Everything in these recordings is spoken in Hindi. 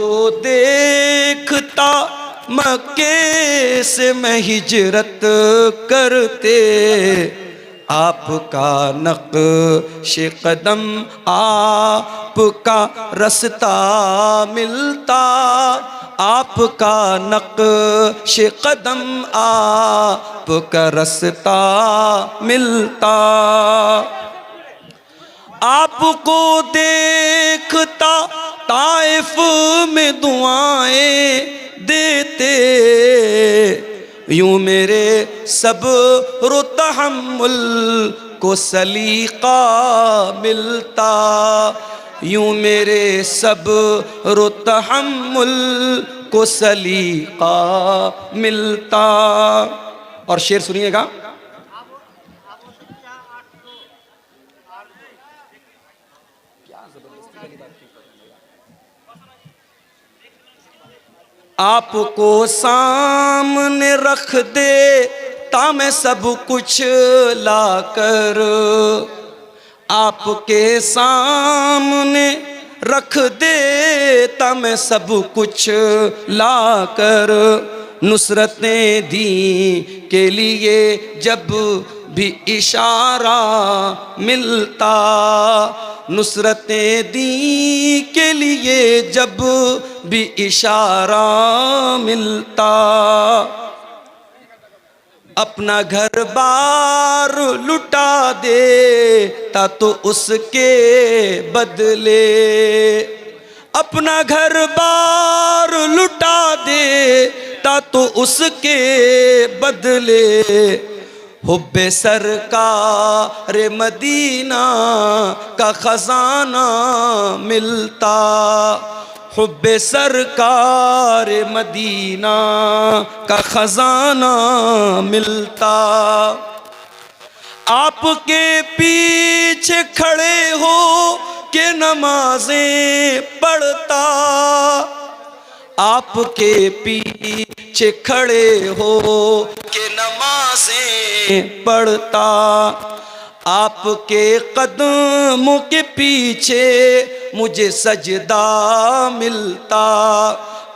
आपको देखता मक्के से मैं हिजरत करते, आपका नक्श कदम आपका रास्ता मिलता, आपका नक्श कदम आपका रास्ता मिलता। आपको देखता ताइफ में दुआएं देते, यूं मेरे सब्र तहम्मुल को सलीका मिलता, यूं मेरे सब्र तहम्मुल को सलीका मिलता। और शेर सुनिएगा। आपको सामने रख दे ता मैं सब कुछ लाकर, आपके सामने रख दे ता मैं सब कुछ लाकर, नुसरतें दी के लिए जब भी इशारा मिलता, नुसरतें दी के लिए जब भी इशारा मिलता। अपना घर बार लुटा देता तो उसके बदले, अपना घर बार लुटा देता तो उसके बदले, हुब्बे सरकार मदीना का खजाना मिलता, हुब्बे सरकार मदीना का खजाना मिलता। आपके पीछे खड़े हो के नमाजें पढ़ता, आपके पीछे खड़े हो के नमाजें पढ़ता, आपके कदमों के पीछे मुझे सजदा मिलता,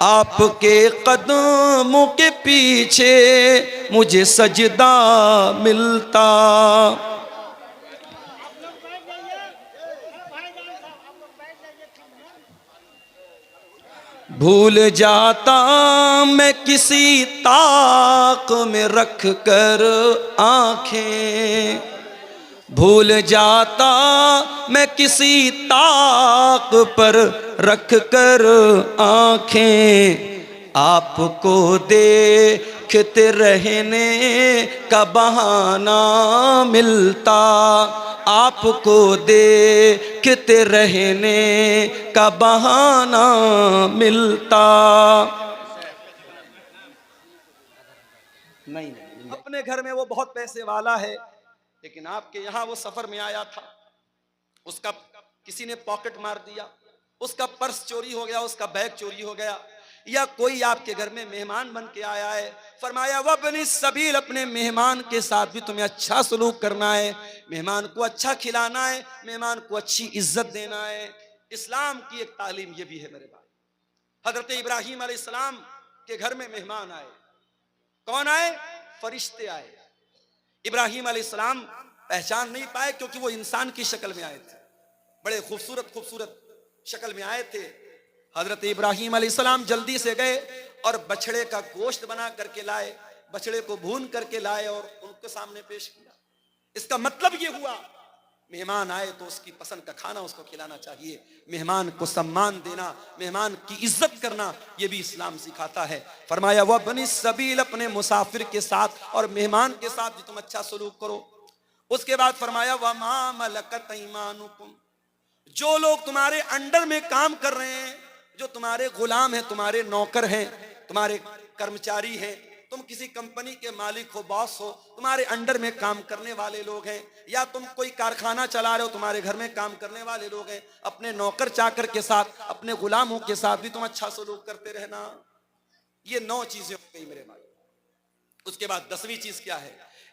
आपके कदमों के पीछे मुझे सजदा मिलता। भूल जाता मैं किसी ताक में रख कर आँखें, भूल जाता मैं किसी ताक पर रख कर आँखें, आपको देखते रहने का बहाना मिलता, आपको देखते रहने का बहाना मिलता। नहीं, अपने घर में वो बहुत पैसे वाला है, लेकिन आपके यहाँ वो सफर में आया था, उसका किसी ने पॉकेट मार दिया, उसका पर्स चोरी हो गया, उसका बैग चोरी हो गया, या कोई आपके घर में मेहमान बन के आया है। फरमाया वबनी सबील, अपने मेहमान के साथ भी तुम्हें अच्छा सलूक करना है, मेहमान को अच्छा खिलाना है, मेहमान को अच्छी इज्जत देना है। इस्लाम की एक तालीम ये भी है मेरे भाई। हजरत इब्राहीम अलैहिस्सलाम के घर में मेहमान आए। कौन आए? फरिश्ते आए। इब्राहीम अलैहिस्सलाम पहचान नहीं पाए क्योंकि वो इंसान की शक्ल में आए थे, बड़े खूबसूरत खूबसूरत शक्ल में आए थे। हजरत इब्राहीम अलैहिस्सलाम जल्दी से गए और बछड़े का गोश्त बना करके लाए, बछड़े को भून करके लाए और उनके सामने पेश किया। इसका मतलब ये हुआ मेहमान आए तो उसकी पसंद का खाना उसको खिलाना चाहिए, मेहमान को सम्मान देना, मेहमान की इज्जत करना, ये भी इस्लाम सिखाता है। फरमाया वह बनी सबील, अपने मुसाफिर के साथ और मेहमान के साथ भी तुम अच्छा सलूक करो। उसके बाद फरमाया वह मा मलकत ईमानुकुम, जो लोग तुम्हारे अंडर में काम कर रहे हैं, जो तुम्हारे गुलाम हैं, तुम्हारे नौकर हैं, तुम्हारे कर्मचारी हैं, तुम किसी कंपनी के मालिक हो, बॉस हो, तुम्हारे अंडर में काम करने वाले लोग हैं, या तुम कोई कारखाना चला रहे हो, तुम्हारे घर में काम करने वाले लोग हैं, अपने नौकर चाकर के साथ, अपने गुलामों के साथ भी तुम अच्छा सलूक करते रहना। ये 9 चीजें हो गई मेरे भाई। उसके बाद 10वीं चीज क्या है?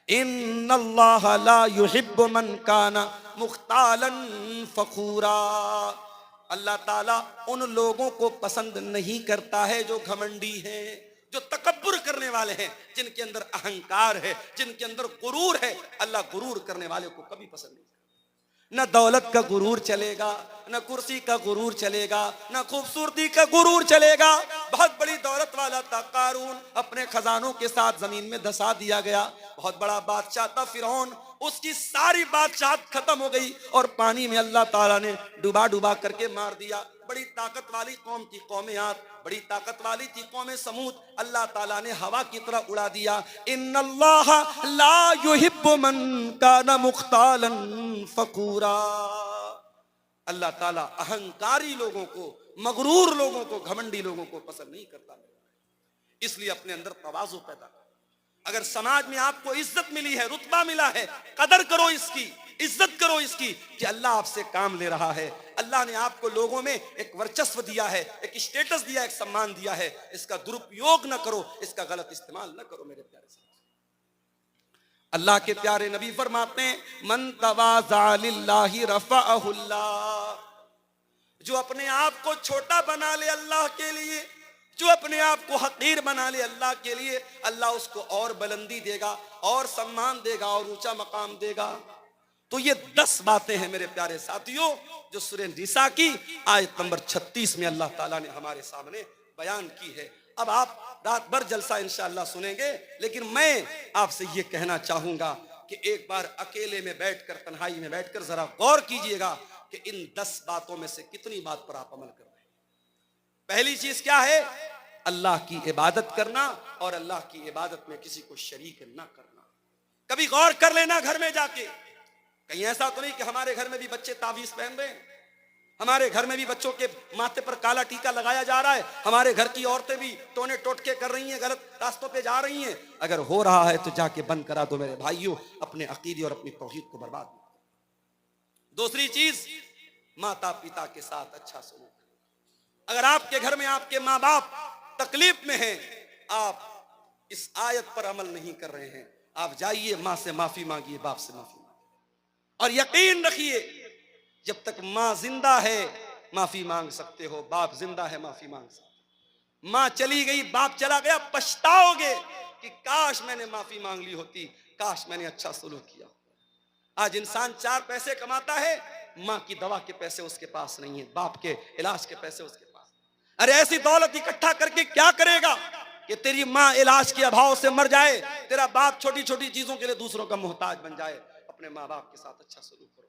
इन्नल्लाह ला युहिब्बु मन काना मुख्तालन फखूरा, अल्लाह ताला उन लोगों को पसंद नहीं करता है जो घमंडी हैं, जो तकब्बुर करने वाले हैं, जिनके अंदर अहंकार है, जिनके अंदर गुरूर है। अल्लाह गुरूर करने वाले को कभी पसंद नहीं। न दौलत का गुरूर चलेगा, न कुर्सी का गुरूर चलेगा, न खूबसूरती का गुरूर चलेगा। बहुत बड़ी दौलत वाला था कारून, अपने खजानों के साथ जमीन में धंसा दिया गया। बहुत बड़ा बादशाह था फिरौन, उसकी सारी बादशाहत खत्म हो गई और पानी में अल्लाह ताला ने डुबा डुबा करके मार दिया। बड़ी ताकत वाली कौम थी कौमे आद, बड़ी ताकत वाली थी कौमे समूद, अल्लाह ताला ने हवा की तरह उड़ा दिया। इन्नल्लाह ला युहिब्बु मन काना मुख्तालन फखूरा। अल्लाह ताला अहंकारी लोगों को, मगरूर लोगों को, घमंडी लोगों को पसंद नहीं करता। इसलिए अपने अंदर तवाज़ु पैदा करो। अगर समाज में आपको इज्जत मिली है, रुतबा मिला है, कदर करो इसकी, इज्जत करो इसकी कि अल्लाह आपसे काम ले रहा है। अल्लाह ने आपको लोगों में एक वर्चस्व दिया है, एक स्टेटस दिया, एक सम्मान दिया है। इसका दुरुपयोग न करो, इसका गलत इस्तेमाल न करो। मेरे प्यारे साथी, अल्लाह के प्यारे नबी फरमाते हैं, मन तवाज़ा लिल्लाहि रफ़अहुल्लाह। जो अपने आप को छोटा बना ले अल्लाह के लिए, जो अपने आप को हकीर बना ले अल्लाह के लिए, अल्लाह उसको और बुलंदी देगा, और सम्मान देगा, और ऊंचा मकाम देगा। तो ये 10 बातें हैं मेरे प्यारे साथियों, जो सूरह निसा की आयत नंबर 36 में अल्लाह ताला ने हमारे सामने बयान की है। अब आप रात भर जलसा इंशाअल्लाह सुनेंगे, लेकिन मैं आपसे ये कहना चाहूंगा कि एक बार अकेले में बैठकर, तन्हाई में बैठकर जरा गौर कीजिएगा कि इन 10 बातों में से कितनी बात पर आप अमल कर रहे हैं। पहली चीज क्या है? अल्लाह की इबादत करना, और अल्लाह की इबादत में किसी को शरीक ना करना। कभी गौर कर लेना घर में जाके, कहीं ऐसा तो नहीं कि हमारे घर में भी बच्चे तावीज पहन रहे हैं, हमारे घर में भी बच्चों के माथे पर काला टीका लगाया जा रहा है, हमारे घर की औरतें भी टोने टोटके कर रही हैं, गलत रास्तों पे जा रही हैं। अगर हो रहा है तो जाके बंद करा दो मेरे भाइयों, अपने अकीदे और अपनी तौहीद को बर्बाद मत करो। दूसरी चीज, माता पिता के साथ अच्छा सलूक। अगर आपके घर में आपके माँ बाप तकलीफ में हैं, आप इस आयत पर अमल नहीं कर रहे हैं, आप जाइए माँ से माफी मांगिए, बाप से माफी मांगिए, और यकीन रखिए जब तक माँ जिंदा है माफी मांग सकते हो, बाप जिंदा है माफी मांग सकते हो। माँ चली गई, बाप चला गया, पछताओगे कि काश मैंने माफी मांग ली होती, काश मैंने अच्छा सलूक किया। आज इंसान 4 पैसे कमाता है, माँ की दवा के पैसे उसके पास नहीं है, बाप के इलाज के पैसे उसके पास। अरे ऐसी दौलत इकट्ठा करके क्या करेगा कि तेरी माँ इलाज के अभाव से मर जाए, तेरा बाप छोटी छोटी चीजों के लिए दूसरों का मोहताज बन जाए। अपने माँ बाप के साथ अच्छा सलूक करो,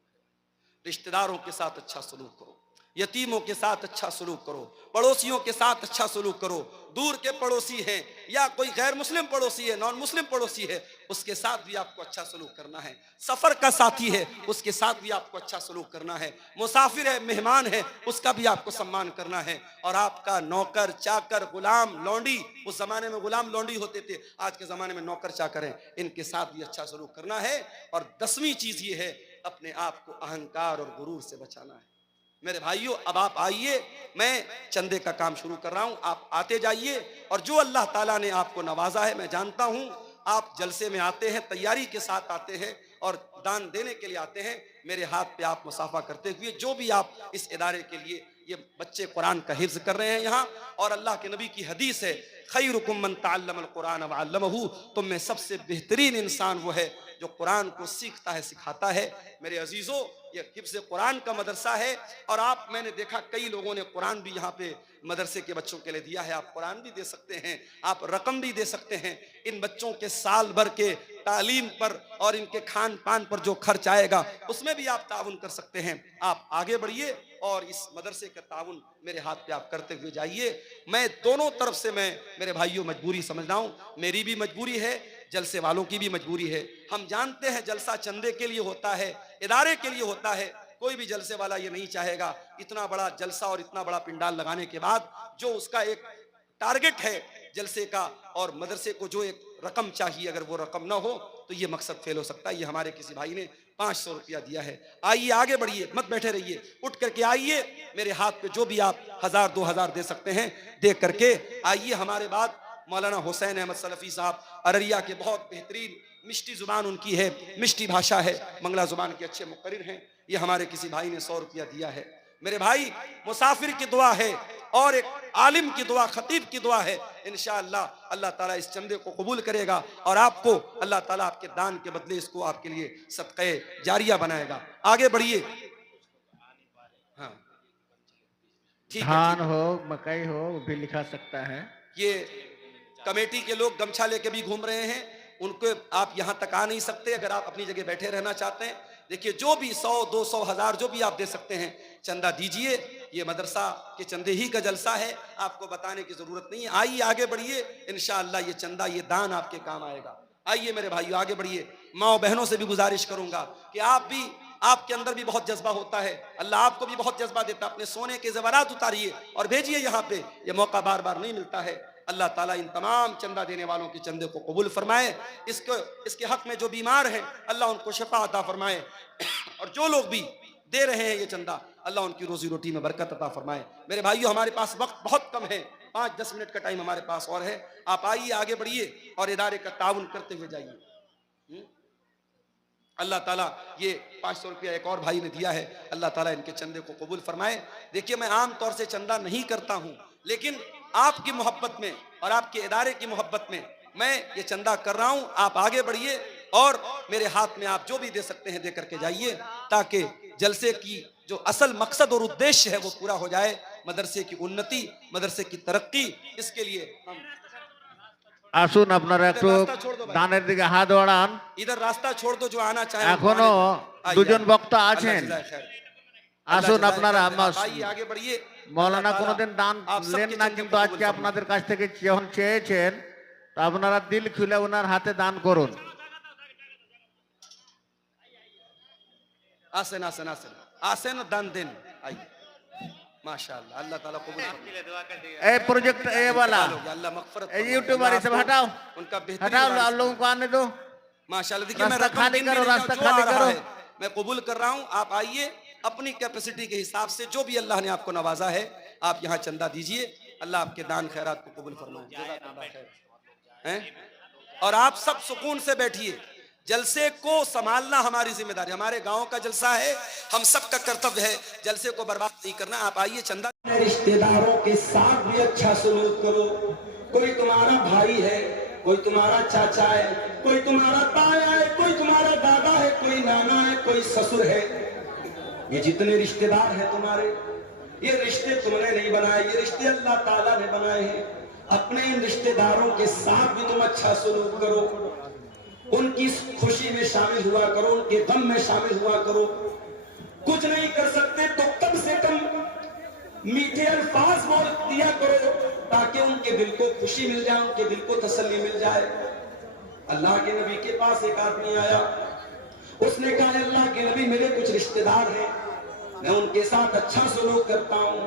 रिश्तेदारों के साथ अच्छा सलूक करो, यतीमों के साथ अच्छा सलूक करो, पड़ोसियों के साथ अच्छा सलूक करो। दूर के पड़ोसी हैं या कोई गैर मुस्लिम पड़ोसी है, नॉन मुस्लिम पड़ोसी है, उसके साथ भी आपको अच्छा सलूक करना है। सफर का साथी है, उसके साथ भी आपको अच्छा सलूक करना है। मुसाफिर है, मेहमान है, उसका भी आपको सम्मान करना है। और आपका नौकर, चाकर, गुलाम, लौंडी, उस जमाने में गुलाम लौंडी होते थे, आज के जमाने में नौकर चाकर हैं, इनके साथ भी अच्छा सलूक करना है। और 10वीं चीज ये है, अपने आप को अहंकार और गुरूर से बचाना है। मेरे भाइयों, अब आप आइए, मैं चंदे का काम शुरू कर रहा हूं, आप आते जाइए। और जो अल्लाह ताला ने आपको नवाजा है, मैं जानता हूं आप जलसे में आते हैं, तैयारी के साथ आते हैं और दान देने के लिए आते हैं। मेरे हाथ पे आप मुसाफा करते हुए, जो भी आप इस इदारे के लिए, ये बच्चे कुरान का हिफ्ज कर रहे हैं यहाँ, और अल्लाह के नबी की हदीस है, खैरुकुम मन तअल्लमल कुरान व अल्लमहु, तुम में सबसे बेहतरीन इंसान वो है जो कुरान को सीखता है, सिखाता है। मेरे अजीजों, ये हिफ्ज़ कुरान का मदरसा है, और आप, मैंने देखा कई लोगों ने कुरान भी यहाँ पे मदरसे के बच्चों के लिए दिया है। आप कुरान भी दे सकते हैं, आप रकम भी दे सकते हैं। इन बच्चों के साल भर के तालीम पर और इनके खान पान पर जो खर्च आएगा, उसमें भी आप ताउन कर सकते हैं। आप आगे बढ़िए और इस मदरसे का ताउन मेरे हाथ पे आप करते हुए जाइए। मैं दोनों तरफ से, मैं मेरे भाइयों मजबूरी समझ रहा हूँ, मेरी भी मजबूरी है, जलसे वालों की भी मजबूरी है। हम जानते हैं जलसा चंदे के लिए होता है, इदारे के लिए होता है। कोई भी जलसे वाला ये नहीं चाहेगा इतना बड़ा जलसा और इतना बड़ा पिंडाल लगाने के बाद जो उसका एक टारगेट है जलसे का और मदरसे को जो एक रकम चाहिए, अगर वो रकम ना हो तो ये मकसद फेल हो सकता है। ये हमारे किसी भाई ने 500 रुपया दिया है। आइए आगे बढ़िए, मत बैठे रहिए, उठ करके आइए। मेरे हाथ पे जो भी आप 1000-2000 दे सकते हैं दे करके आइए। हमारे बाद मौलाना हुसैन अहमद सलफी साहब अररिया के, बहुत बेहतरीन मिष्टी जुबान उनकी है, मिष्टी भाषा है, मंगला जुबान के अच्छे मुकर्रिर हैं। ये हमारे किसी भाई ने 100 रुपया दिया है। मेरे भाई, मुसाफिर की दुआ है और एक आलिम की दुआ, खतीब की दुआ है। इंशाअल्लाह अल्लाह ताला इस चंदे को कबूल करेगा और आपको अल्लाह ताला आपके दान के बदले इसको आपके लिए सदक़े जारिया बनाएगा। आगे बढ़िए। हाँ ठीक है, धान हो मकई हो वो भी लिखा सकता है। ये कमेटी के लोग गमछा लेके भी घूम रहे हैं, उनको आप यहां तक आ नहीं सकते। अगर आप अपनी जगह बैठे रहना चाहते हैं, देखिए जो भी 100, 200, 1000 जो भी आप दे सकते हैं चंदा दीजिए। ये मदरसा के चंदे ही का जलसा है, आपको बताने की जरूरत नहीं है। आइए आगे बढ़िए, इंशाअल्लाह ये चंदा, ये दान आपके काम आएगा। आइए मेरे भाइयों आगे बढ़िए। माँ बहनों से भी गुजारिश करूंगा कि आप भी, आपके अंदर भी बहुत जज्बा होता है, अल्लाह आपको भी बहुत जज्बा देता है। अपने सोने के ज़ेवरात उतारिए और भेजिए यहाँ पे, ये मौका बार बार नहीं मिलता है। अल्लाह ताला इन तमाम चंदा देने वालों के चंदे को कबूल फरमाए। इसके हक में जो बीमार हैं अल्लाह उनको शिफा अता फरमाए, और जो लोग भी दे रहे हैं ये चंदा, अल्लाह उनकी रोजी रोटी में बरकत अता फरमाए। मेरे भाइयों, हमारे पास वक्त बहुत कम है, 5-10 मिनट का टाइम हमारे पास और है। आप आइए आगे बढ़िए और इदारे का ताउन करते हुए जाइए। अल्लाह ताला ये 500 रुपया एक और भाई ने दिया है, अल्लाह ताला इनके चंदे को कबूल फरमाए। देखिए, मैं आम तौर से चंदा नहीं करता हूँ, लेकिन आपकी मोहब्बत में और आपके इदारे की मोहब्बत में मैं ये चंदा कर रहा हूँ। आप आगे बढ़िए और मेरे हाथ में आप जो भी दे सकते हैं दे करके जाइए, ताकि जलसे की जो असल मकसद और उद्देश्य है वो पूरा हो जाए। मदरसे की उन्नति, मदरसे की तरक्की, इसके लिए हम আসুন আপনারা একটু দানের দিকে হাত বাড়ান। इधर रास्ता छोड़ दो, जो आना चाहे এখনো দুজন বক্তা আছেন, আসুন আপনারা। आगे बढ़िए। মৌলানা কোনোদিন দান নেন না, কিন্তু আজকে আপনাদের কাছ থেকে যখন চেয়েছেন তো আপনারা দিল খুলে ওনার হাতে দান করুন। आसन आसन आसन आसन दान दिन। आइए, माशाअल्लाह, अल्लाह ताला कबूल करे। এই প্রজেক্ট এ वाला अल्लाह मगफरत এই यूट्यूबर सब हटाओ, उनका हटाओ, लोगों को आने दो। माशाअल्लाह। देखिए, मैं रास्ता खाली करो, रास्ता जो आ खाली रहा करो। है मैं कबूल कर रहा हूँ। आप आइए, अपनी कैपेसिटी के हिसाब से जो भी अल्लाह ने आपको नवाजा है आप यहाँ चंदा दीजिए। अल्लाह आपके दान खैरात को कबूल फरमाए। और आप सब सुकून से बैठिए। जलसे को संभालना हमारी जिम्मेदारी, हमारे गांव का जलसा है, हम सब का कर्तव्य है जलसे को बर्बाद नहीं करना। आप आइए चंदा। रिश्तेदारों के साथ भी अच्छा सलूक करो। कोई तुम्हारा भाई है, कोई तुम्हारा चाचा है, कोई तुम्हारा ताया है, कोई तुम्हारा दादा है, कोई नाना है, कोई ससुर है। ये जितने रिश्तेदार हैं तुम्हारे, ये रिश्ते तुमने नहीं बनाए, ये रिश्ते अल्लाह ताला ने बनाए हैं। अपने इन रिश्तेदारों के साथ भी तुम अच्छा सलूक करो, उनकी खुशी में शामिल हुआ करो, उनके गम में शामिल हुआ करो। कुछ नहीं कर सकते तो कम से कम मीठे अल्फाज बोल दिया करो, ताकि उनके दिल को खुशी मिल जाए, उनके दिल को तसल्ली मिल जाए। अल्लाह के नबी के पास एक आदमी आया, उसने कहा, अल्लाह के नबी, मेरे कुछ रिश्तेदार हैं, मैं उनके साथ अच्छा सलूक करता हूँ,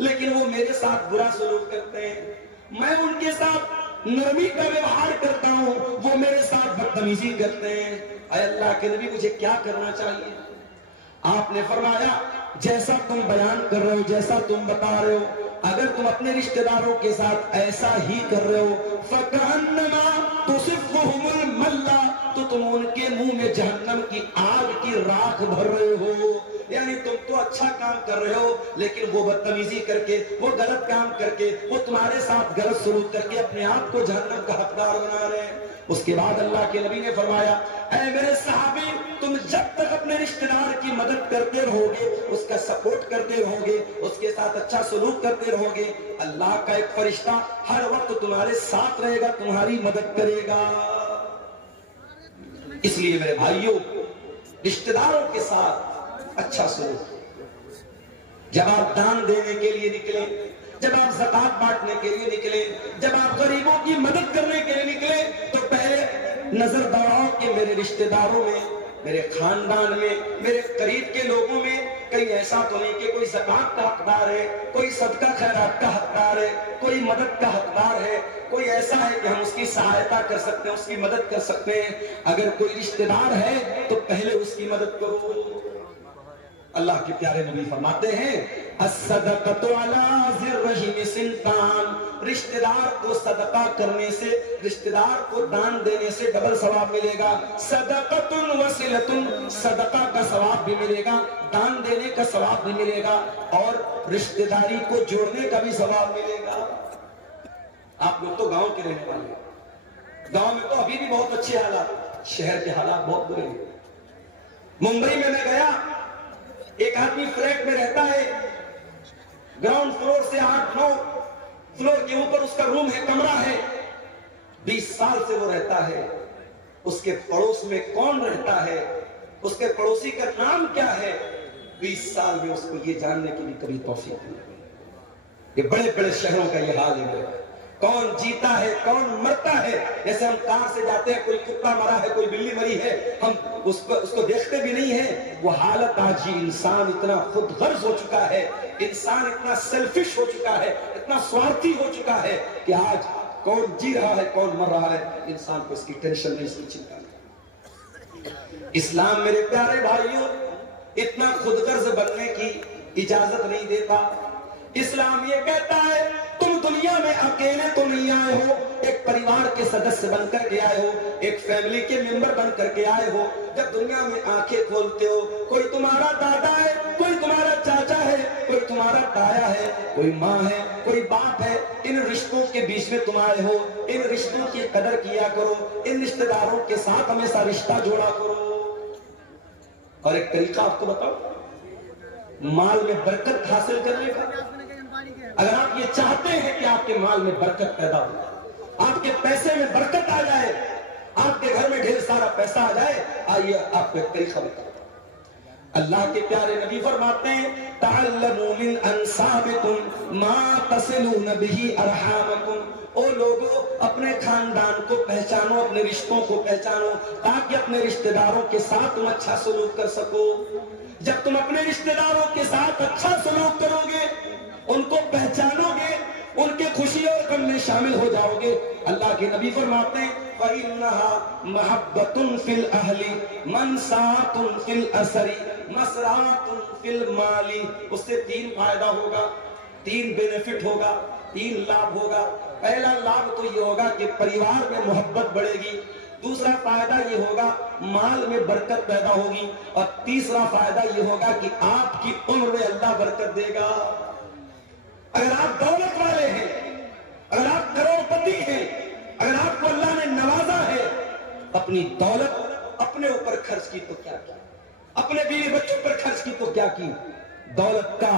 लेकिन वो मेरे साथ बुरा सलूक करते हैं। मैं उनके साथ नरमी का व्यवहार करता हूँ, वो मेरे साथ बदतमीजी करते हैं। अल्लाह के नबी, मुझे क्या करना चाहिए? आपने फरमाया, जैसा तुम बयान कर रहे हो, जैसा तुम बता रहे हो, अगर तुम अपने रिश्तेदारों के साथ ऐसा ही कर रहे हो, फकअन्नमा तुसिफ़ुहुमुल मल्ला, तो तुम उनके मुंह में जहन्नम की आग की राख भर रहे हो। यानी तुम तो अच्छा काम कर रहे हो, लेकिन वो बदतमीजी करके, वो गलत काम करके, वो तुम्हारे साथ गलत सलूक करके अपने आप को जहन्नम का हकदार बना रहे हैं। उसके बाद अल्लाह के नबी ने फरमाया, ऐ मेरे सहाबी, तुम जब तक अपने रिश्तेदार की मदद करते रहोगे, उसका सपोर्ट करते रहोगे, उसके साथ अच्छा सलूक करते रहोगे, अल्लाह का एक फरिश्ता हर वक्त तुम्हारे साथ रहेगा, तुम्हारी मदद करेगा। इसलिए मेरे भाइयों, रिश्तेदारों के साथ अच्छा सलूक। जब आप दान देने के लिए निकले, जब आप ज़कात बांटने के लिए निकले, जब आप गरीबों की मदद करने के लिए निकले, तो पहले नजर दौड़ाओ कि मेरे रिश्तेदारों में, मेरे खानदान में, मेरे करीब के लोगों में कहीं ऐसा तो नहीं कि कोई ज़कात का हकदार है, कोई सदका खैरात का हकदार है, कोई मदद का हकदार है, कोई ऐसा है कि हम उसकी सहायता कर सकते हैं, उसकी मदद कर सकते हैं। अगर कोई रिश्तेदार है तो पहले उसकी मदद करो। अल्लाह के प्यारे नबी फरमाते हैं, अस्सदक़तु अला ज़िर्रहिम सिंतान, रिश्तेदार को सदका करने से, रिश्तेदार को दान देने से डबल सवाब मिलेगा। सदकतुन वसिलतुन, सदका का सवाब भी मिलेगा, दान देने का सवाब भी मिलेगा, और रिश्तेदारी को जोड़ने का भी सवाब मिलेगा। आप लोग तो गांव के रहने वाले हैं, गांव में तो अभी भी बहुत अच्छे हालात, शहर के हालात बहुत बुरे हैं। मुंबई में मैं गया, एक आदमी फ्लैट में रहता है, ग्राउंड फ्लोर से 8-9 फ्लोर के ऊपर उसका रूम है, कमरा है, 20 साल से वो रहता है। उसके पड़ोस में कौन रहता है, उसके पड़ोसी का नाम क्या है, 20 साल में उसको ये जानने की भी कभी तौफीक नहीं हुई। ये बड़े बड़े शहरों का ये हाल है, कौन जीता है कौन मरता है। जैसे हम कार से जाते हैं, कोई कुत्ता मरा है, कोई बिल्ली मरी है, हम उसको देखते भी नहीं है। वो हालत आज ही इंसान इतना खुद गर्ज हो चुका है, इंसान इतना सेल्फिश हो चुका है, इतना स्वार्थी हो चुका है कि आज कौन जी रहा है कौन मर रहा है, इंसान को इसकी टेंशन नहीं, इसकी चिंता नहीं। इस्लाम मेरे प्यारे भाइयों इतना खुदगर्ज बनने की इजाजत नहीं देता। इस्लाम ये कहता है तुम दुनिया में अकेले तो नहीं आए हो, एक परिवार के सदस्य बनकर के आए हो, एक फैमिली के मेंबर बनकर के आए हो। जब दुनिया में आंखें खोलते हो, कोई तुम्हारा दादा है, कोई तुम्हारा चाचा है, कोई तुम्हारा ताया है, कोई माँ है, कोई बाप है। इन रिश्तों के बीच में तुम आए हो, इन रिश्तों की कदर किया करो, इन रिश्तेदारों के साथ हमेशा रिश्ता जोड़ा करो। और एक तरीका आपको बताओ माल में बरकत हासिल करने का। अगर आप ये चाहते हैं कि आपके माल में बरकत पैदा हो, आपके पैसे में बरकत आ जाए, आपके घर में ढेर सारा पैसा आ जाए, आइए आपको एक तरीका बताओ। अल्लाह के प्यारे नबी फरमाते हैं तअल्लमू मिन अंसाबिकुम मा तसिलून बिही अरहामकुम। ओ लोगों, अपने खानदान को पहचानो, अपने रिश्तों को पहचानो, ताकि अपने रिश्तेदारों के साथ तुम अच्छा सलूक कर सको। जब तुम अपने रिश्तेदारों के साथ अच्छा सलूक करोगे, उनको पहचानोगे, उनके खुशी और गम में शामिल हो जाओगे, अल्लाह के नबी फरमाते हैं फइन्नहा महब्बतुन फिल अहली मनसातुन फिल असरी मसरातुन फिल माली। उससे 3 फायदा होगा, 3 बेनिफिट होगा, 3 लाभ होगा। पहला लाभ तो ये होगा कि परिवार में मोहब्बत बढ़ेगी, दूसरा फायदा ये होगा माल में बरकत पैदा होगी, और तीसरा फायदा ये होगा कि आपकी उम्र में अल्लाह बरकत देगा। अगर आप दौलत वाले हैं, अगर आप करोड़पति हैं, अगर आपको अल्लाह ने नवाजा है, अपनी दौलत अपने ऊपर खर्च की तो क्या किया, अपने बीवी बच्चों पर खर्च की तो क्या की। दौलत का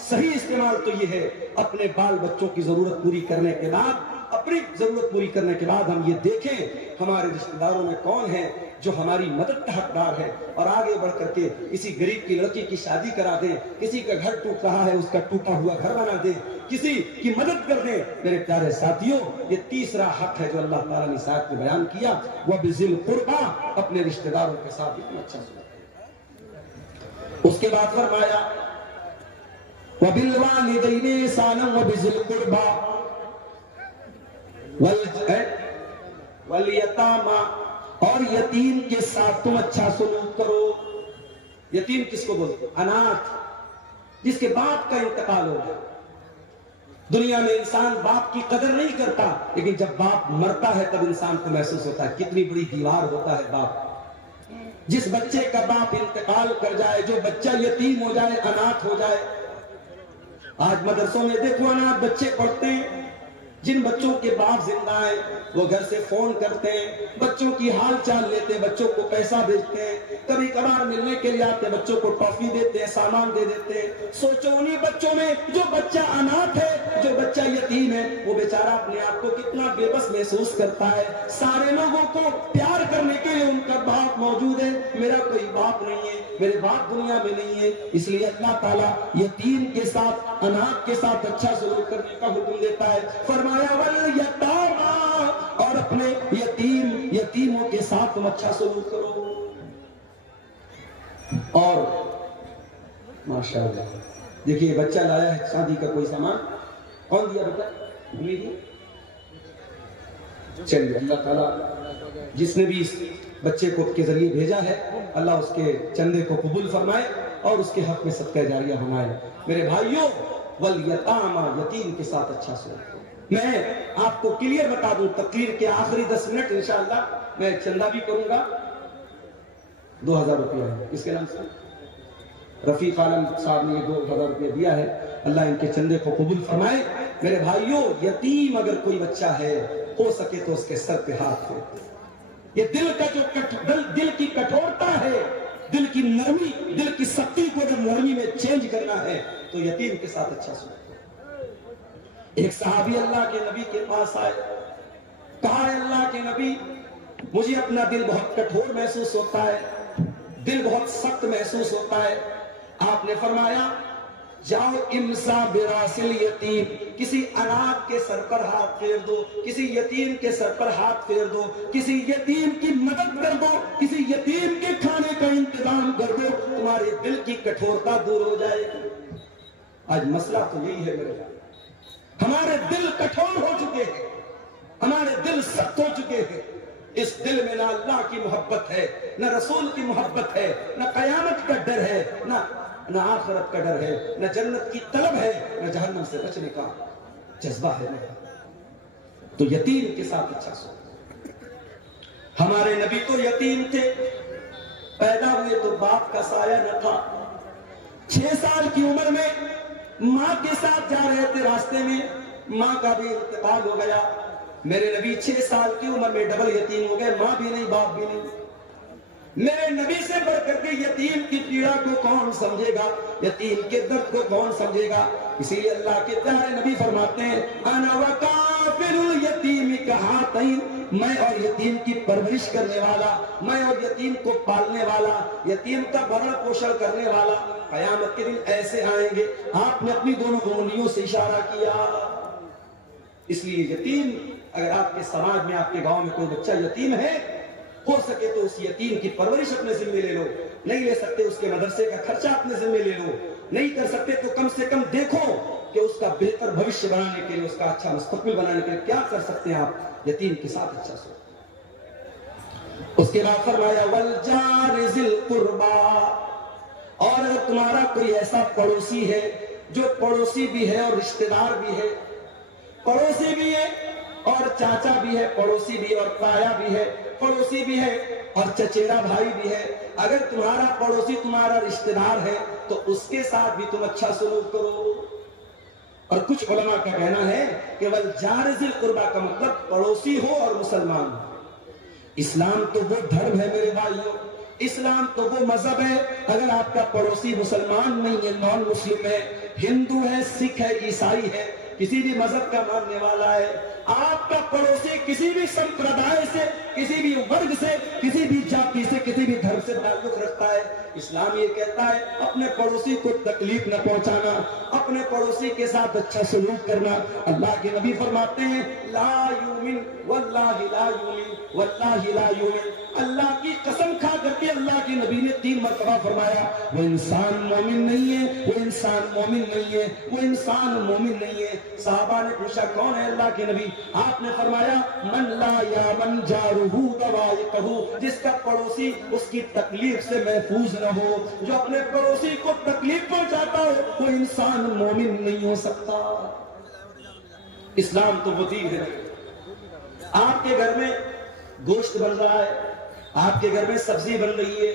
सही इस्तेमाल तो ये है, अपने बाल बच्चों की जरूरत पूरी करने के बाद, अपनी जरूरत पूरी करने के बाद हम ये देखें हमारे रिश्तेदारों में कौन है जो हमारी मदद का हकदार है, और आगे बढ़ करके किसी गरीब की लड़की की शादी करा दें, किसी का घर टूट रहा है उसका टूटा हुआ घर बना दें, किसी की मदद कर दें। मेरे प्यारे साथियों, ये तीसरा हक है जो अल्लाह ताला ने साथ में बयान किया, वह बिज़िल कुर्बा, अपने रिश्तेदारों के साथ इतना अच्छा सुना। उसके बाद फरमाया वह बिल वालिदैनि इहसानन व बिज़िल कुर्बा वल यतामा, और यतीम के साथ तुम अच्छा सलूक करो। यतीम किसको बोलते? अनाथ, जिसके बाप का इंतकाल हो गया। दुनिया में इंसान बाप की कदर नहीं करता, लेकिन जब बाप मरता है तब इंसान को महसूस होता है कितनी बड़ी दीवार होता है बाप। जिस बच्चे का बाप इंतकाल कर जाए, जो बच्चा यतीम हो जाए, अनाथ हो जाए। आज मदरसों में देखो अनाथ बच्चे पढ़ते हैं, जिन बच्चों के बाप जिंदा है वो घर से फोन करते हैं, बच्चों की हाल चाल लेते हैं, बच्चों को पैसा भेजते हैं, कभी कभार मिलने के लिए आते, बच्चों को टॉफी देते हैं, सामान दे देते हैं। सोचो उन्हीं बच्चों में जो बच्चा अनाथ है, जो बच्चा यतीम है, वो बेचारा अपने आप को कितना बेबस महसूस करता है। सारे लोगों को प्यार करने के लिए उनका बाप मौजूद है, मेरा कोई बाप नहीं है, मेरे बाप दुनिया में नहीं है। इसलिए अल्लाह ताला यतीम के साथ, अनाथ के साथ अच्छा सलूक करने का हुक्म देता है। फरमाया वल यतामा, और अपने यतीमों के साथ तुम अच्छा सलूक करो। और माशाअल्लाह देखिए, बच्चा लाया है शादी का कोई सामान, कौन दिया बेटा? चलिए, अल्लाह ताला जिसने भी इस बच्चे को के जरिए भेजा है, अल्लाह उसके चंदे को कबूल फरमाए और उसके हक में सदका जारिया बनाए। मेरे भाइयों, वल यतामा, यतीम के साथ अच्छा सलूक करो। मैं आपको क्लियर बता दूं, तकरीर के आखिरी 10 मिनट इंशाअल्लाह मैं चंदा भी करूंगा। 2000 रुपया है किसके नाम से? रफीक आलम साहब ने 2000 रुपया दिया है। अल्लाह इनके चंदे को कबूल फरमाए। मेरे भाइयों, यतीम अगर कोई बच्चा है, हो सके तो उसके सर पे हाथ फेर। ये दिल का जो दिल की कठोरता है, दिल की नरमी, दिल की सख्ती को जब नरमी में चेंज करना है तो यतीम के साथ अच्छा सुनो। एक सहाबी अल्लाह के नबी के पास आए, कहा अल्लाह के नबी, मुझे अपना दिल बहुत कठोर महसूस होता है, दिल बहुत सख्त महसूस होता है। आपने फरमाया, जाओ इमसा बिरासिल यतीम, किसी अनाथ के सर पर हाथ फेर दो, किसी यतीम के सर पर हाथ फेर दो, किसी यतीम की मदद कर दो, किसी यतीम के खाने का इंतजाम कर दो, तुम्हारे दिल की कठोरता दूर हो जाएगी। आज मसला तो यही है मेरे भाई, हमारे दिल कठोर हो चुके हैं, हमारे दिल सख्त हो चुके हैं। इस दिल में ना अल्लाह की मोहब्बत है, ना रसूल की मोहब्बत है, ना कयामत का डर है, ना आखिरत का डर है, न जन्नत की तलब है, न जहन्नम से बचने का जज्बा है। तो यतीम के साथ अच्छा सो। हमारे नबी तो यतीम थे, पैदा हुए तो बाप का साया न था। 6 साल की उम्र में मां के साथ जा रहे थे, रास्ते में मां का भी इंतकाल हो गया। मेरे नबी 6 साल की उम्र में डबल यतीम हो गए, मां भी नहीं बाप भी नहीं। मेरे नबी से बढ़कर के यतीम की पीड़ा को कौन समझेगा, यतीम के दर्द को कौन समझेगा। इसीलिए अल्लाह के प्यारे नबी फरमाते हैं, अना वकाफिरुल यतीम कहातैन, मैं और यतीम की परवरिश करने वाला, मैं और यतीम को पालने वाला, यतीम का भरण पोषण करने वाला। कयामत के दिन ऐसे आएंगे। आपने अपनी दोनों उंगलियों से इशारा किया। इसलिए यतीम, अगर आपके समाज में, आपके गांव में कोई बच्चा यतीम है, हो सके तो उस यतीम की परवरिश अपने जिम्मे ले लो। नहीं ले सकते उसके मदरसे का खर्चा अपने जिम्मे ले लो। नहीं कर सकते तो कम से कम देखो कि उसका बेहतर भविष्य बनाने के लिए, उसका अच्छा मुस्तकबिल बनाने के लिए क्या कर सकते हैं आप। यतीम के साथ अच्छा सो। उसके बाद फरमाया वल जार जिल कुर्बा, और अगर तुम्हारा कोई ऐसा पड़ोसी है जो पड़ोसी भी है और रिश्तेदार भी है, पड़ोसी भी है और चाचा भी है, पड़ोसी भी और ताया भी है, पड़ोसी भी है और चचेरा भाई भी है। अगर तुम्हारा पड़ोसी तुम्हारा रिश्तेदार है तो उसके साथ भी तुम अच्छा सलूक करो। और कुछ उलमा का कहना है केवल जारजिल कुर्बा का मतलब पड़ोसी हो और मुसलमान हो। इस्लाम तो वो धर्म है मेरे भाइयों, इस्लाम तो वो मजहब है। अगर आपका पड़ोसी मुसलमान नहीं है, नॉन मुस्लिम है, हिंदू है, सिख है, ईसाई है, किसी भी मजहब का मानने वाला है, आपका पड़ोसी किसी भी संप्रदाय से, किसी भी वर्ग से, किसी भी जाति से, किसी भी धर्म से ताल्लुक रखता है, इस्लाम ये कहता है अपने पड़ोसी को तकलीफ न पहुंचाना, अपने पड़ोसी के साथ अच्छा सलूक करना। अल्लाह के नबी फरमाते हैं ला युमिन वल्लाहि ला युमिन वल्लाहि ला युमिन। अल्लाह की कसम खा करके अल्लाह के नबी ने 3 मरतबा फरमाया वो इंसान मोमिन नहीं है, वो इंसान मोमिन नहीं है, वो इंसान मोमिन नहीं है। साहबा ने पूछा कौन है अल्लाह के नबी? आपने फरमाया मन ला यामन जारुहु दवाइकहु, जिसका पड़ोसी उसकी तकलीफ से महफूज न हो, जो अपने पड़ोसी को तकलीफ पहुंचाता हो, वो इंसान मोमिन नहीं हो सकता। इस्लाम तो वो दीन है। आपके घर में गोश्त बन रहा है, आपके घर में सब्जी बन रही है,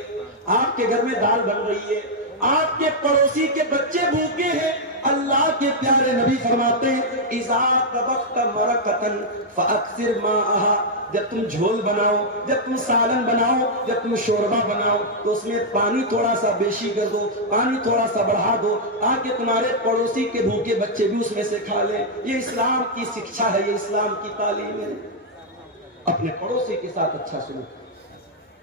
आपके घर में दाल बन रही है, आपके पड़ोसी के बच्चे भूखे हैं, अल्लाह के प्यारे नबी फरमाते हैं इज़ा तबख्त मरकतन फअक्सिर माअहा, जब तुम झोल बनाओ, जब तुम सालन बनाओ, जब तुम शोरबा बनाओ तो उसमें पानी थोड़ा सा बेशी कर दो, पानी थोड़ा सा बढ़ा दो, ताकि तुम्हारे पड़ोसी के भूखे बच्चे भी उसमें से खा लें। ये इस्लाम की शिक्षा है, ये इस्लाम की तालीम है। अपने पड़ोसी के साथ अच्छा सुनो।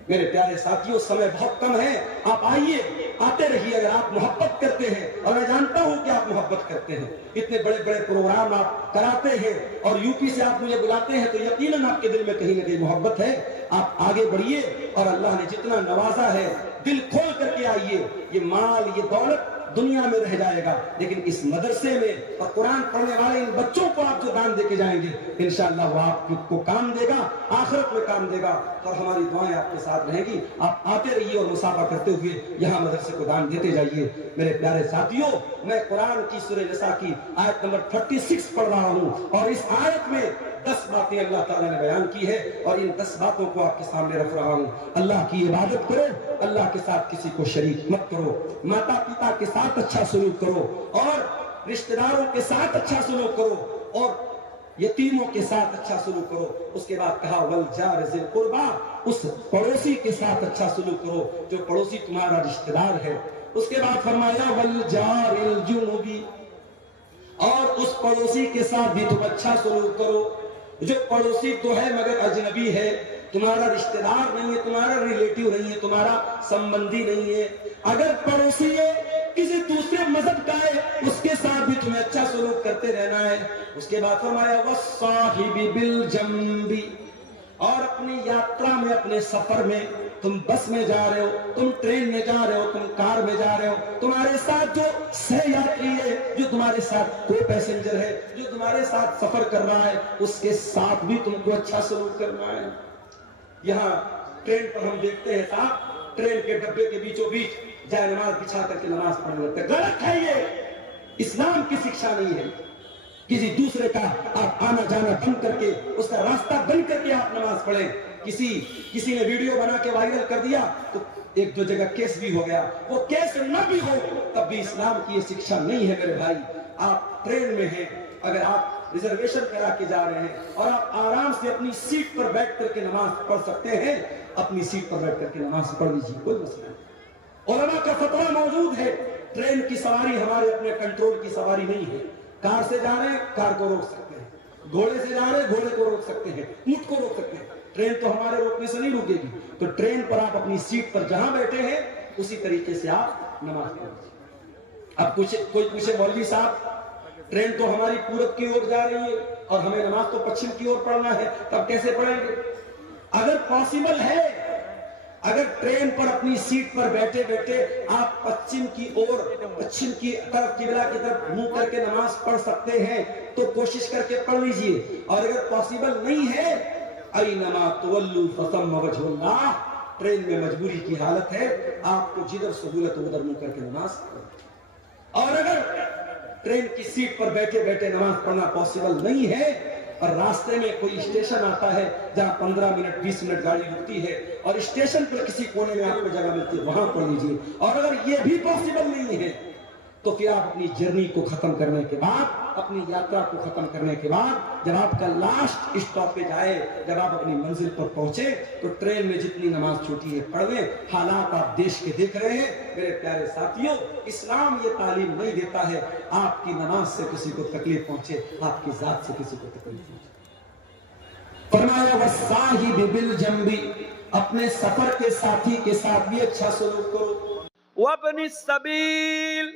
मेरे प्यारे साथियों, समय बहुत कम है, आप आइए, आते रहिए अगर आप मोहब्बत करते हैं, और मैं जानता हूं कि आप मोहब्बत करते हैं। इतने बड़े बड़े प्रोग्राम आप कराते हैं और यूपी से आप मुझे बुलाते हैं, तो यकीनन आपके दिल में कहीं ना कहीं मोहब्बत है। आप आगे बढ़िए और अल्लाह ने जितना नवाजा है दिल खोल करके आइए। ये माल, ये दौलत दुनिया में रह जाएगा, लेकिन इस मदरसे में और कुरान पढ़ने वाले इन बच्चों को आप जो दान देके जाएंगे इंशाअल्लाह वो आपको काम देगा, आखिरत में काम देगा। और हमारी दुआएं आपके साथ रहेंगी। आप आते रहिए और मुसाफा करते हुए यहाँ मदरसे को दान देते जाइए। मेरे प्यारे साथियों, मैं कुरान की सूरह निसा की आयत नंबर 36 पढ़ रहा हूँ और इस आयत में 10 बातें अल्लाह ताला ने बयान की है और इन 10 बातों को आपके सामने रख रहा हूँ। अल्लाह की इबादत करो, अल्लाह के साथ किसी को शरीक मत करो, माता पिता के साथ अच्छा सलूक करो और रिश्तेदारों के साथ अच्छा सलूक करो और यतीमों के साथ अच्छा सलूक करो। उसके बाद कहा वल जार ज़िल कुर्बा, उस पड़ोसी के साथ अच्छा सलूक करो जो पड़ोसी तुम्हारा रिश्तेदार है। उसके बाद फरमाया वल जारिल जुनुबी, और उस पड़ोसी के साथ भी तुम अच्छा सलूक करो जो पड़ोसी तो है मगर अजनबी है, तुम्हारा रिश्तेदार नहीं है, तुम्हारा रिलेटिव नहीं है, तुम्हारा संबंधी नहीं है। अगर पड़ोसी है किसी दूसरे मजहब का है उसके साथ भी तुम्हें अच्छा सलूक करते रहना है। उसके बाद फरमाया वस्साहिबी बिल जंबी, और अपनी यात्रा में अपने सफर में तुम बस में जा रहे हो, तुम ट्रेन में जा रहे हो, तुम कार में जा रहे हो, तुम्हारे साथ जो सह यात्री है, जो तुम्हारे साथ को पैसेंजर है, जो तुम्हारे साथ सफर कर रहा है उसके साथ भी तुमको अच्छा सलूक करना है। यहाँ ट्रेन पर हम देखते हैं साहब ट्रेन के डब्बे के बीचों बीच जाए नमाज बिछा करके नमाज पढ़ने लगते हैं। गलत है, ये इस्लाम की शिक्षा नहीं है। किसी दूसरे का आप आना जाना बंद करके उसका रास्ता बंद करके आप नमाज पढ़े। किसी ने वीडियो बना के वायरल कर दिया तो एक दो जगह केस भी हो गया, वो केस न भी हो तब भी इस्लाम की ये शिक्षा नहीं है। मेरे भाई, आप ट्रेन में हैं, अगर आप रिजर्वेशन करा के जा रहे हैं और आप आराम से अपनी सीट पर बैठ करके नमाज पढ़ सकते हैं, अपनी सीट पर बैठ करके नमाज पढ़ लीजिए, कोई मसला नहीं। उलमा का फतवा मौजूद है, ट्रेन की सवारी हमारे अपने कंट्रोल की सवारी नहीं है। कार से जा रहे हैं, कार को रोक सकते हैं, घोड़े से जा रहे हैं, घोड़े को रोक सकते हैं, ऊंट को रोक सकते हैं। ट्रेन तो हमारे रोकने से नहीं रुकेगी। तो ट्रेन पर आप अपनी सीट पर जहां बैठे हैं उसी तरीके से आप नमाज पढ़िए। अब कोई पूछे मौलवी साहब ट्रेन तो हमारी पूरब की ओर जा रही है और हमें नमाज तो पश्चिम की ओर पढ़ना है, तब कैसे पढ़ेंगे? अगर पॉसिबल है, अगर ट्रेन पर अपनी सीट पर बैठे बैठे आप पश्चिम की तरफ किबला की तरफ मुंह करके नमाज पढ़ सकते हैं तो कोशिश करके पढ़ लीजिए। और अगर पॉसिबल नहीं है, अइनमा तुवल्लू फसम्मा वजहुल्लाह, ट्रेन में मजबूरी की हालत है, आपको जिधर सहूलत हो उधर मुंह करके नमाज पढ़ो। और अगर ट्रेन की सीट पर बैठे बैठे नमाज पढ़ना पॉसिबल नहीं है और रास्ते में कोई स्टेशन आता है जहां 15 मिनट 20 मिनट गाड़ी रुकती है और स्टेशन पर किसी कोने में आपको जगह मिलती है, वहां पढ़ लीजिए। और अगर ये भी पॉसिबल नहीं है तो फिर आप अपनी जर्नी को खत्म करने के बाद, अपनी यात्रा को खत्म करने के बाद, जब आपका लास्ट स्टॉपेज आए, जब आप अपनी मंजिल पर पहुंचे तो ट्रेन में जितनी नमाज छूटी है पढ़ लें। हालात आप देश के देख रहे हैं मेरे प्यारे साथियों, इस्लाम ये तालीम नहीं देता है आपकी नमाज से किसी को तकलीफ पहुंचे, आपकी जात से किसी को तकलीफ पहुंचे। फरमाया वस्साहिबी बिल जंबी, अपने सफर के साथी के साथ भी अच्छा सलूक करो। वब्निस सबील,